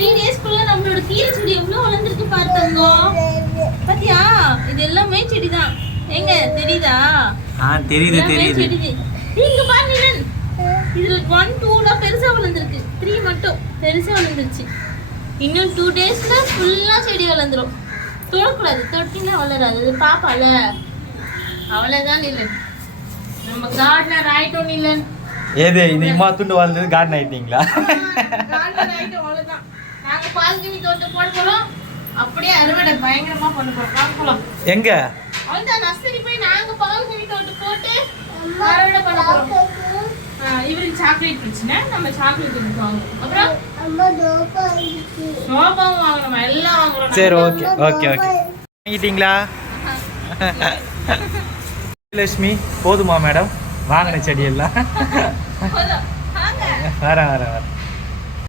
3 டேஸ்க்குள்ள நம்மளோட கீரை செடி எவ்வளவு வளர்ந்துருக்கு பாருங்க. பாத்தியா? இது எல்லாமே செடி தான். எங்க தெரியுதா? தெரியுது. இங்க பாருங்க. இதுல 1 2ல பெருசா வளர்ந்துருக்கு. 3 மட்டும் பெருசா வளர்ந்துருச்சு. இன்னும் 2 டேஸ்ல ஃபுல்லா செடி வளர்ந்துரும். தொடக்கூடாது, தொட்டினா வளராது. இது பாப்பால அவ்வளவுதான். இல்லை நம்ம கார்டனர் ஆயிட்டோம். இல்லை ஏது இந்த இம்மா துண்டு வாழ்ந்தது கார்டன் ஆயிட்டீங்களா? கார்டனர் ஆயிட்டோம், அவ்வளவுதான். நாங்க பால்கனி தோட்டம் போட போறோம். அப்படியே அறுவடை பயங்கரமா பண்ண போறோம். பார்க்கலாம் எங்க அவ்வளவுதான். நர்சரி போய் நாங்க பால்கனி தோட்டம் போட்டு அறுவடை பண்ண போறோம். இவருக்கு சாக்லேட் பிரச்சனை, நம்ம சாக்லேட் வாங்குவோம். அப்புறம் சோபாவும் வாங்கணும், எல்லாம் வாங்குறோம். சரி, ஓகே வாங்கிட்டீங்களா? லட்சுமி போதுமா மேடம் வாங்கின செடி எல்லாம்? வரேன்